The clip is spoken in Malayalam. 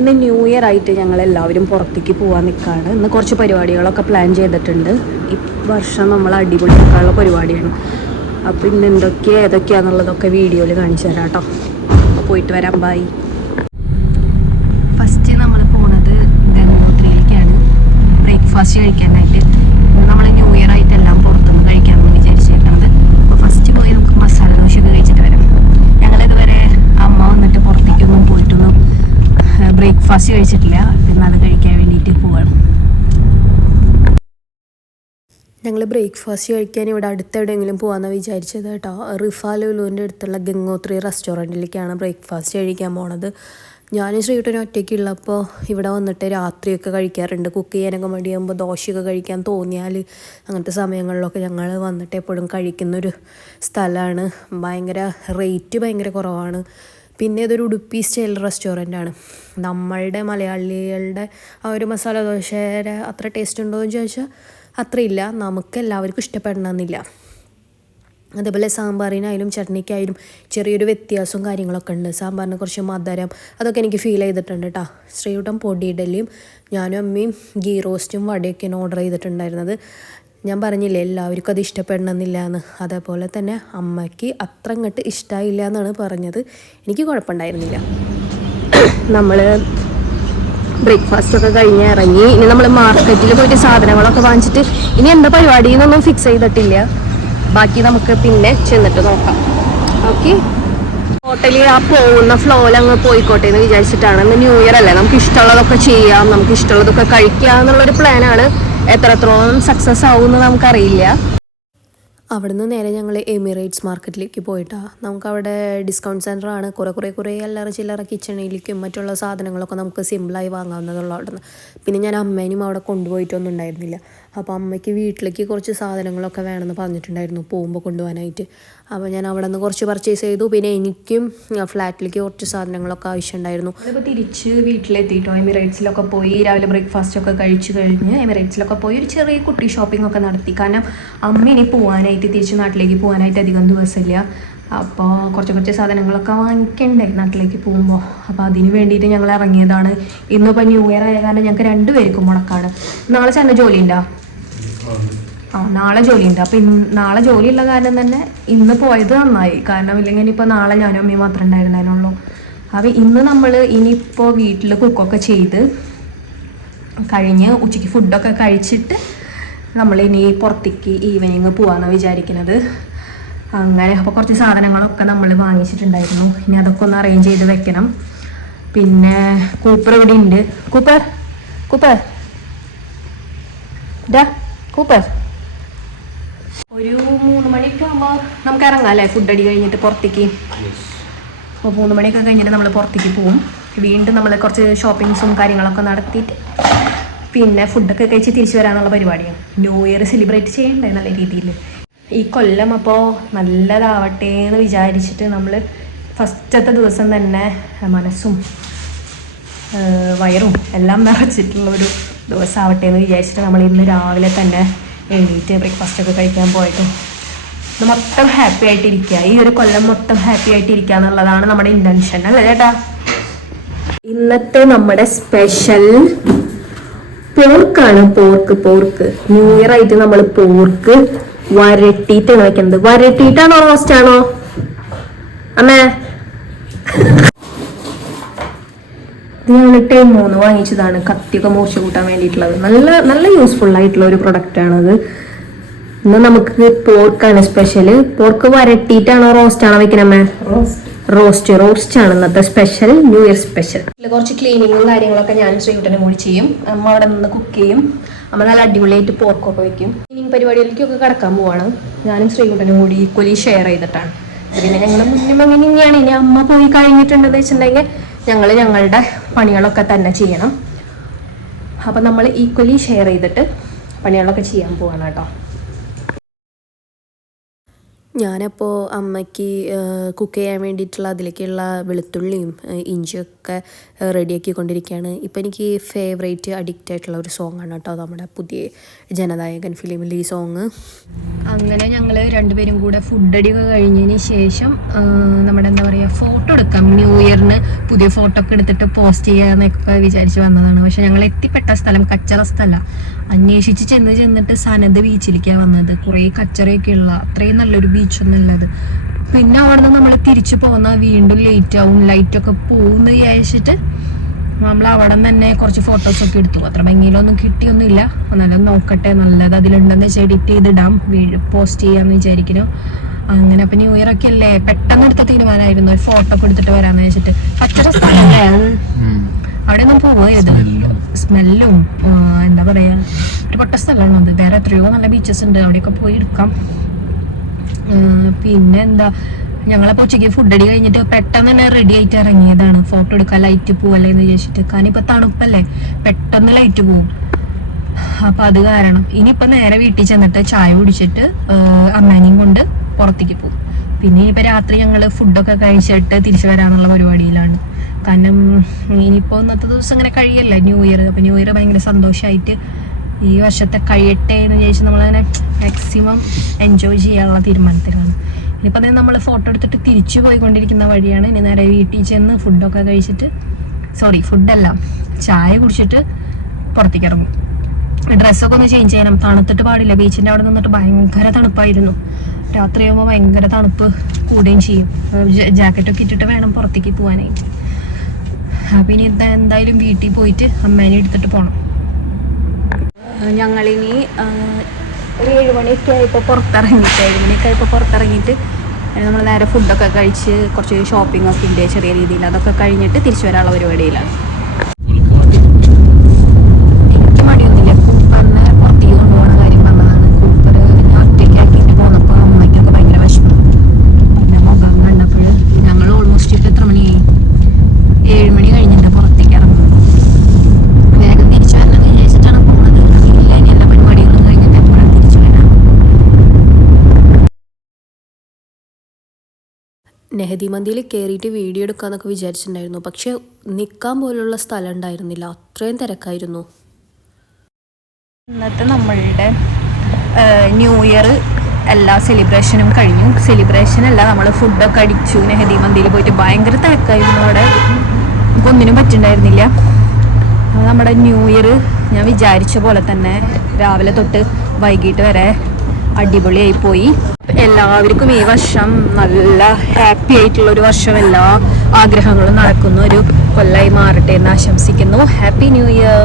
ഇന്ന് ന്യൂ ഇയർ ആയിട്ട് ഞങ്ങളെല്ലാവരും പുറത്തേക്ക് പോകാൻ നിൽക്കുകയാണ്. ഇന്ന് കുറച്ച് പരിപാടികളൊക്കെ പ്ലാൻ ചെയ്തിട്ടുണ്ട്. ഈ വർഷം നമ്മൾ അടിപൊളിയാക്കാനുള്ള പരിപാടിയാണ്. അപ്പോൾ ഇന്ന് ഏതൊക്കെയാണെന്നുള്ളതൊക്കെ വീഡിയോയിൽ കാണിച്ചു തരാം കേട്ടോ. അപ്പോൾ പോയിട്ട് വരാം. ബൈ. ഫസ്റ്റ് നമ്മൾ പോകുന്നത് ഗംഗോത്രിയിലേക്കാണ് ബ്രേക്ക്ഫാസ്റ്റ് കഴിക്കാനായിട്ട്. നമ്മൾ ന്യൂ ഇയർ ആയിട്ട് എല്ലാം പുറത്തുനിന്ന് കഴിക്കാമെന്ന് വിചാരിച്ചേക്കുന്നത്. അപ്പോൾ ഫസ്റ്റ് പോയി നമുക്ക് മസാല ദോശയൊക്കെ കഴിച്ചിട്ട് വരാം. ഞങ്ങളിതുവരെ അമ്മ വന്നിട്ട് പുറത്തേക്കൊന്നും പോയിട്ടൊന്നും ബ്രേക്ക്ഫാസ്റ്റ് കഴിച്ചിട്ടില്ല. പിന്നെ അത് കഴിക്കാൻ വേണ്ടിയിട്ട് പോവാണ്. ഞങ്ങൾ ബ്രേക്ക്ഫാസ്റ്റ് കഴിക്കാൻ ഇവിടെ അടുത്ത് എവിടെയെങ്കിലും പോകാമെന്നാണ് വിചാരിച്ചത് കേട്ടോ. റിഫ ലുലുവിൻ്റെ അടുത്തുള്ള ഗംഗോത്രി റെസ്റ്റോറൻറ്റിലേക്കാണ് ബ്രേക്ക്ഫാസ്റ്റ് കഴിക്കാൻ പോണത്. ഞാനും ശ്രീകുട്ടനും ഒറ്റയ്ക്കുള്ളപ്പോൾ ഇവിടെ വന്നിട്ട് രാത്രിയൊക്കെ കഴിക്കാറുണ്ട്. കുക്ക് ചെയ്യാനൊക്കെ മടിയാകുമ്പോൾ ദോശയൊക്കെ കഴിക്കാൻ തോന്നിയാൽ അങ്ങനത്തെ സമയങ്ങളിലൊക്കെ ഞങ്ങൾ വന്നിട്ട് എപ്പോഴും കഴിക്കുന്നൊരു സ്ഥലമാണ്. റേറ്റ് ഭയങ്കര കുറവാണ്. പിന്നെ ഇതൊരു ഉടുപ്പി സ്റ്റൈൽ റെസ്റ്റോറൻ്റാണ്. നമ്മളുടെ മലയാളികളുടെ ആ ഒരു മസാല ദോശയുടെ അത്ര ടേസ്റ്റ് ഉണ്ടോ എന്ന് ചോദിച്ചാൽ അത്രയില്ല. നമുക്ക് എല്ലാവർക്കും ഇഷ്ടപ്പെടണമെന്നില്ല. അതേപോലെ സാമ്പാറിനായാലും ചട്നിക്കായാലും ചെറിയൊരു വ്യത്യാസവും കാര്യങ്ങളൊക്കെ ഉണ്ട്. സാമ്പാറിന് കുറച്ച് മധുരം അതൊക്കെ എനിക്ക് ഫീൽ ചെയ്തിട്ടുണ്ട് കേട്ടോ. ശ്രീകുട്ടൻ പൊടി ഇഡലിയും ഞാനും അമ്മയും ഗീ റോസ്റ്റും വടയൊക്കെയാണ് ഓർഡർ ചെയ്തിട്ടുണ്ടായിരുന്നത്. ഞാൻ പറഞ്ഞില്ലേ എല്ലാവർക്കും അത് ഇഷ്ടപ്പെടണമെന്നില്ല എന്ന്. അതേപോലെ തന്നെ അമ്മയ്ക്ക് അത്ര അങ്ങോട്ട് ഇഷ്ടമായില്ല എന്നാണ് പറഞ്ഞത്. എനിക്ക് കുഴപ്പമുണ്ടായിരുന്നില്ല. നമ്മൾ ബ്രേക്ക്ഫാസ്റ്റൊക്കെ കഴിഞ്ഞ് ഇറങ്ങി. ഇനി നമ്മൾ മാർക്കറ്റിൽ പോയിട്ട് സാധനങ്ങളൊക്കെ വാങ്ങിച്ചിട്ട് ഇനി എന്താ പരിപാടി എന്നൊന്നും ഫിക്സ് ചെയ്തിട്ടില്ല. ബാക്കി നമുക്ക് പിന്നെ ചെന്നിട്ട് നോക്കാം. ഓക്കെ. ഹോട്ടലിൽ ആ പോകുന്ന ഫ്ലോയിൽ അങ്ങ് പോയിക്കോട്ടെ എന്ന് വിചാരിച്ചിട്ടാണ്. ഇന്ന് ന്യൂ ഇയർ അല്ലേ, നമുക്ക് ഇഷ്ടമുള്ളതൊക്കെ ചെയ്യാം, നമുക്ക് ഇഷ്ടമുള്ളതൊക്കെ കഴിക്കാം എന്നുള്ളൊരു പ്ലാനാണ്. എത്രത്തോളം സക്സസ് ആവുമെന്ന് നമുക്കറിയില്ല. അവിടുന്ന് നേരെ ഞങ്ങൾ എമിറേറ്റ്സ് മാർക്കറ്റിലേക്ക് പോയിട്ടാണ്. നമുക്കവിടെ ഡിസ്കൗണ്ട് സെൻറ്ററാണ്. കുറേ അല്ലറ ചില്ലറ കിച്ചണിലേക്കും മറ്റുള്ള സാധനങ്ങളൊക്കെ നമുക്ക് സിമ്പിളായി വാങ്ങാവുന്നതുള്ള അവിടുന്ന്. പിന്നെ ഞാൻ അമ്മേനും അവിടെ കൊണ്ടുപോയിട്ടൊന്നും ഉണ്ടായിരുന്നില്ല. അപ്പോൾ അമ്മയ്ക്ക് വീട്ടിലേക്ക് കുറച്ച് സാധനങ്ങളൊക്കെ വേണമെന്ന് പറഞ്ഞിട്ടുണ്ടായിരുന്നു പോകുമ്പോൾ കൊണ്ടുപോകാനായിട്ട്. അപ്പോൾ ഞാൻ അവിടെ നിന്ന് കുറച്ച് പർച്ചേസ് ചെയ്തു. പിന്നെ എനിക്കും ഫ്ലാറ്റിലേക്ക് കുറച്ച് സാധനങ്ങളൊക്കെ ആവശ്യമുണ്ടായിരുന്നു. അതിപ്പോൾ തിരിച്ച് വീട്ടിലെത്തിയിട്ടോ. എമിറേറ്റ്സിലൊക്കെ പോയി രാവിലെ ബ്രേക്ക്ഫാസ്റ്റൊക്കെ കഴിച്ച് കഴിഞ്ഞ് എമിറേറ്റ്സിലൊക്കെ പോയി ഒരു ചെറിയ കുട്ടി ഷോപ്പിംഗ് ഒക്കെ നടത്തി. കാരണം അമ്മ ഇനി പോകാനായിട്ട് തിരിച്ച് നാട്ടിലേക്ക് പോകാനായിട്ട് അധികം ദിവസമില്ല. അപ്പോൾ കുറച്ച് സാധനങ്ങളൊക്കെ വാങ്ങിക്കണ്ടേ നാട്ടിലേക്ക് പോകുമ്പോൾ. അപ്പോൾ അതിന് വേണ്ടിയിട്ട് ഞങ്ങൾ ഇറങ്ങിയതാണ്. ഇന്നിപ്പോൾ ന്യൂ ഇയർ ആയ കാരണം ഞങ്ങൾക്ക് 2 പേർക്കും മുടക്കാണ്. നാളെ ചേട്ടന് ജോലിയുണ്ടോ? നാളെ ജോലിയുണ്ട്. അപ്പോൾ നാളെ ജോലിയുള്ള കാരണം തന്നെ ഇന്ന് പോയത് നന്നായി. കാരണം ഇല്ലെങ്കിൽ ഇനിയിപ്പോൾ നാളെ ഞാനും അമ്മയും മാത്രമേ ഉണ്ടായിരുന്നതിനുള്ളൂ. അപ്പോൾ ഇന്ന് നമ്മൾ ഇനിയിപ്പോൾ വീട്ടിൽ കുക്കൊക്കെ ചെയ്ത് കഴിഞ്ഞ് ഉച്ചയ്ക്ക് ഫുഡൊക്കെ കഴിച്ചിട്ട് നമ്മളിനി പുറത്തേക്ക് ഈവനിങ് പോകാമെന്നാണ് വിചാരിക്കുന്നത്. അങ്ങനെ അപ്പോൾ കുറച്ച് സാധനങ്ങളൊക്കെ നമ്മൾ വാങ്ങിച്ചിട്ടുണ്ടായിരുന്നു. ഇനി അതൊക്കെ ഒന്ന് അറേഞ്ച് ചെയ്ത് വെക്കണം. പിന്നെ കൂപ്പർ ഇവിടെ ഉണ്ട്. കൂപ്പർ ഒരു 3 മണിയൊക്കെ ആകുമ്പോൾ നമുക്ക് ഇറങ്ങാം അല്ലേ, ഫുഡ് അടി കഴിഞ്ഞിട്ട് പുറത്തേക്ക്. അപ്പോൾ 3 മണിയൊക്കെ കഴിഞ്ഞിട്ട് നമ്മൾ പുറത്തേക്ക് പോകും. വീണ്ടും നമ്മൾ കുറച്ച് ഷോപ്പിങ്സും കാര്യങ്ങളൊക്കെ നടത്തിയിട്ട് പിന്നെ ഫുഡൊക്കെ കഴിച്ച് തിരിച്ചു വരാനുള്ള പരിപാടിയാണ്. ന്യൂ ഇയർ സെലിബ്രേറ്റ് ചെയ്യണ്ടേ നല്ല രീതിയിൽ. ഈ കൊല്ലം അപ്പോൾ നല്ലതാവട്ടെ എന്ന് വിചാരിച്ചിട്ട് നമ്മൾ ഫസ്റ്റത്തെ ദിവസം തന്നെ മനസ്സും വയറും എല്ലാം നിറച്ചിട്ടുള്ളൊരു ദിവസമാവട്ടെ എന്ന് വിചാരിച്ചിട്ട് നമ്മൾ ഇന്ന് രാവിലെ തന്നെ എണീറ്റ് ബ്രേക്ക്ഫാസ്റ്റൊക്കെ കഴിക്കാൻ പോയിട്ട് ഇത് മൊത്തം ഹാപ്പി ആയിട്ടിരിക്കുക. ഈ ഒരു കൊല്ലം മൊത്തം ഹാപ്പി ആയിട്ടിരിക്കുക എന്നുള്ളതാണ് നമ്മുടെ ഇൻറ്റൻഷൻ അല്ലേ ചേട്ടാ? ഇന്നത്തെ നമ്മുടെ സ്പെഷ്യൽ പോർക്കാണ്. പോർക്ക് ന്യൂ ഇയർ ആയിട്ട് നമ്മൾ പോർക്ക് വരട്ടിയിട്ടാണ് വെക്കുന്നത്. വരട്ടിയിട്ടാണോ റോസ്റ്റാണോ അമ്മേ? ഇത് ഞങ്ങളിട്ട് 3 വാങ്ങിച്ചതാണ്. കത്തിയൊക്കെ മുറിച്ച് കൂട്ടാൻ വേണ്ടിയിട്ടുള്ളത്. നല്ല യൂസ്ഫുൾ ആയിട്ടുള്ള ഒരു പ്രൊഡക്റ്റാണത്. ഇന്ന് നമുക്ക് പോർക്കാണ് സ്പെഷ്യല്. പോർക്ക് വരട്ടിയിട്ടാണോ റോസ്റ്റാണോ വെക്കണമ്മേ? റോസ്റ്റാണ് ഇന്നത്തെ സ്പെഷ്യൽ, ന്യൂ ഇയർ സ്പെഷ്യൽ. കുറച്ച് ക്ലീനിങ്ങും കാര്യങ്ങളൊക്കെ ഞാൻ ശ്രീകുട്ടനും കൂടി ചെയ്യും. അമ്മ അവിടെ നിന്ന് കുക്ക് ചെയ്യും. അമ്മ നല്ല അടിപൊളിയായിട്ട് പോർക്കൊക്കെ വയ്ക്കും. ക്ലീനിങ് പരിപാടിയിലേക്കൊക്കെ കിടക്കാൻ പോവാണ്. ഞാനും ശ്രീകുട്ടനും കൂടി ഈക്വലി ഷെയർ ചെയ്തിട്ടാണ്. പിന്നെ ഞങ്ങൾ മുന്നേ അങ്ങനെ തന്നെയാണ്. ഇനി അമ്മ പോയി കഴിഞ്ഞിട്ടുണ്ടെന്ന് വെച്ചിട്ടുണ്ടെങ്കിൽ ഞങ്ങൾ ഞങ്ങളുടെ പണികളൊക്കെ തന്നെ ചെയ്യണം. അപ്പം നമ്മൾ ഈക്വലി ഷെയർ ചെയ്തിട്ട് പണികളൊക്കെ ചെയ്യാൻ പോവാണ് കേട്ടോ. ഞാനപ്പോൾ അമ്മയ്ക്ക് കുക്ക് ചെയ്യാൻ വേണ്ടിയിട്ടുള്ള അതിലേക്കുള്ള വെളുത്തുള്ളിയും ഇഞ്ചിയൊക്കെ റെഡിയാക്കിക്കൊണ്ടിരിക്കുകയാണ്. ഇപ്പോൾ എനിക്ക് ഫേവറേറ്റ് അഡിക്റ്റ് ആയിട്ടുള്ള ഒരു സോങ്ങാണ് കേട്ടോ നമ്മുടെ പുതിയ ജനനായകൻ ഫിലിമിൽ ഈ സോങ്. അങ്ങനെ ഞങ്ങൾ രണ്ടുപേരും കൂടെ ഫുഡ് അടിയൊക്കെ കഴിഞ്ഞതിന് ശേഷം നമ്മുടെ എന്താ പറയുക ഫോട്ടോ എടുക്കാം, ന്യൂ ഇയറിന് പുതിയ ഫോട്ടോ ഒക്കെ എടുത്തിട്ട് പോസ്റ്റ് ചെയ്യാമെന്നൊക്കെ വിചാരിച്ച് വന്നതാണ്. പക്ഷെ ഞങ്ങൾ എത്തിപ്പെട്ട സ്ഥലം കച്ചറ സ്ഥലമാണ്. അന്വേഷിച്ച് ചെന്നിട്ട് സനത് ബീച്ചിലേക്കാണ് വന്നത്. കുറേ കച്ചറയൊക്കെ ഉള്ള അത്രയും നല്ലൊരു ബീച്ചൊന്നും അത്. പിന്നെ അവിടെ നിന്ന് നമ്മൾ തിരിച്ചു പോന്നാൽ വീണ്ടും ലേറ്റ് ആവും, ലൈറ്റൊക്കെ പോകുമെന്ന് വിചാരിച്ചിട്ട് നമ്മൾ അവിടെ നിന്ന് തന്നെ കുറച്ച് ഫോട്ടോസൊക്കെ എടുത്തു. അത്ര ഭംഗിയിലൊന്നും കിട്ടിയൊന്നുമില്ല, എന്നാലും നോക്കട്ടെ, നല്ലത് അതിലുണ്ടെന്ന് വെച്ചാൽ എഡിറ്റ് ചെയ്തിടാം, പോസ്റ്റ് ചെയ്യാമെന്ന് വിചാരിക്കുന്നു. അങ്ങനെ അപ്പം ന്യൂ ഇയർ ഒക്കെ അല്ലേ, പെട്ടെന്ന് എടുത്ത തീരുമാനമായിരുന്നു ഒരു ഫോട്ടോ ഒക്കെ എടുത്തിട്ട് വരാമെന്ന് വെച്ചിട്ട്. കച്ചറ സ്ഥലമല്ലേ അവിടെ ഒന്നും പോകരുത്, സ്മെല്ലും എന്താ പറയാ, ഒരു പൊട്ട സ്ഥലമാണ് അത്. വേറെ എത്രയോ നല്ല ബീച്ചസ് ഉണ്ട്, അവിടെയൊക്കെ പോയി എടുക്കാം. പിന്നെ എന്താ, ഞങ്ങളപ്പോൾ ഉച്ചയ്ക്ക് ഫുഡ് അടി കഴിഞ്ഞിട്ട് പെട്ടെന്ന് തന്നെ റെഡി ആയിട്ട് ഇറങ്ങിയതാണ്. ഫോട്ടോ എടുക്കാൻ ലൈറ്റ് പോവല്ലേ എന്ന് വിചാരിച്ചിട്ട്, കാരണം ഇപ്പം തണുപ്പല്ലേ, പെട്ടെന്ന് ലൈറ്റ് പോവും. അപ്പം അത് കാരണം ഇനിയിപ്പോൾ നേരെ വീട്ടിൽ ചെന്നിട്ട് ചായ കുടിച്ചിട്ട് അമ്മേനെയും കൊണ്ട് പുറത്തേക്ക് പോകും. പിന്നെ ഇനിയിപ്പോൾ രാത്രി ഞങ്ങൾ ഫുഡൊക്കെ കഴിച്ചിട്ട് തിരിച്ചു വരാനുള്ള പരിപാടിയിലാണ്. കാരണം ഇനിയിപ്പോൾ ഇന്നത്തെ ദിവസം ഇങ്ങനെ കഴിയല്ലേ ന്യൂ ഇയർ. അപ്പം ന്യൂ ഇയർ ഭയങ്കര സന്തോഷമായിട്ട് ഈ വർഷത്തെ കഴിയട്ടെ എന്ന് വിചാരിച്ച് നമ്മളങ്ങനെ മാക്സിമം എൻജോയ് ചെയ്യാനുള്ള തീരുമാനത്തിലാണ്. ഇനിയിപ്പോൾ തന്നെ നമ്മൾ ഫോട്ടോ എടുത്തിട്ട് തിരിച്ചു പോയിക്കൊണ്ടിരിക്കുന്ന വഴിയാണ്. ഇനി നേരെ വീട്ടിൽ ചെന്ന് ഫുഡൊക്കെ കഴിച്ചിട്ട്, ഫുഡല്ല ചായ കുടിച്ചിട്ട് പുറത്തേക്ക് ഇറങ്ങും. ഡ്രസ്സൊക്കെ ഒന്ന് ചേഞ്ച് ചെയ്യണം, തണുത്തിട്ട് പാടില്ല. ബീച്ചിൻ്റെ അവിടെ നിന്നിട്ട് ഭയങ്കര തണുപ്പായിരുന്നു. രാത്രിയാകുമ്പോൾ ഭയങ്കര തണുപ്പ് കൂടുകയും ചെയ്യും. ജാക്കറ്റൊക്കെ ഇട്ടിട്ട് വേണം പുറത്തേക്ക് പോകാനായിട്ട്. അപ്പം ഇനി എന്തായാലും വീട്ടിൽ പോയിട്ട് അമ്മേനെ എടുത്തിട്ട് പോകണം. ഞങ്ങളിനി ഒരു 7 മണിയൊക്കെ ആയപ്പോൾ പുറത്തിറങ്ങിയിട്ട് നമ്മൾ നേരെ ഫുഡൊക്കെ കഴിച്ച് കുറച്ച് ഷോപ്പിംഗ് ഒക്കെ ഉണ്ട് ചെറിയ രീതിയിൽ. അതൊക്കെ കഴിഞ്ഞിട്ട് തിരിച്ചു വരാനുള്ള പരിപാടിയിലാണ്. എനിക്ക് മടിയൊന്നുമില്ല, കൂപ്പറിനെ പുറത്തേക്ക് കൊണ്ടുപോകുന്ന കാര്യം പറഞ്ഞതാണ്. കൂപ്പർ ഒറ്റയ്ക്കാക്കിയിട്ട് പോന്നപ്പോൾ അമ്മയ്ക്കൊക്കെ ഭയങ്കര വിഷമം. പിന്നെ മുഖം കണ്ടപ്പോൾ ഞങ്ങൾ ഓൾമോസ്റ്റ് ഇപ്പോൾ എത്ര മണിയായി, 7 മണി കഴിഞ്ഞിട്ട് പുറത്തേക്ക് ഇറങ്ങും. വേഗം തിരിച്ചു വരണമെന്ന് വിചാരിച്ചിട്ടാണ് പോകുന്നത്. ഇല്ല, ഇനി എല്ലാ പരിപാടികളും കഴിഞ്ഞിട്ട് എപ്പോഴും തിരിച്ചു വരാം. നെഹദി മന്തിയിൽ കയറിയിട്ട് വീഡിയോ എടുക്കാമെന്നൊക്കെ വിചാരിച്ചിട്ടുണ്ടായിരുന്നു. പക്ഷെ നിൽക്കാൻ പോലുള്ള സ്ഥലം ഉണ്ടായിരുന്നില്ല, അത്രയും തിരക്കായിരുന്നു. ഇന്നത്തെ നമ്മളുടെ ന്യൂ ഇയർ എല്ലാ സെലിബ്രേഷനും കഴിഞ്ഞു. സെലിബ്രേഷനല്ല, നമ്മൾ ഫുഡൊക്കെ അടിച്ചു. നെഹദി മന്തിയിൽ പോയിട്ട് ഭയങ്കര തിരക്കായിരുന്നു. അവിടെ നമുക്കൊന്നിനും പറ്റുന്നുണ്ടായിരുന്നില്ല. നമ്മുടെ ന്യൂ ഇയർ ഞാൻ വിചാരിച്ച പോലെ തന്നെ രാവിലെ തൊട്ട് വൈകിട്ട് വരെ അടിപൊളിയായി പോയി. എല്ലാവർക്കും ഈ വർഷം നല്ല ഹാപ്പി ആയിട്ടുള്ളൊരു വർഷം, എല്ലാ ആഗ്രഹങ്ങളും നടക്കുന്ന ഒരു കൊല്ലമായി മാറട്ടെ എന്ന് ആശംസിക്കുന്നു. Happy new year.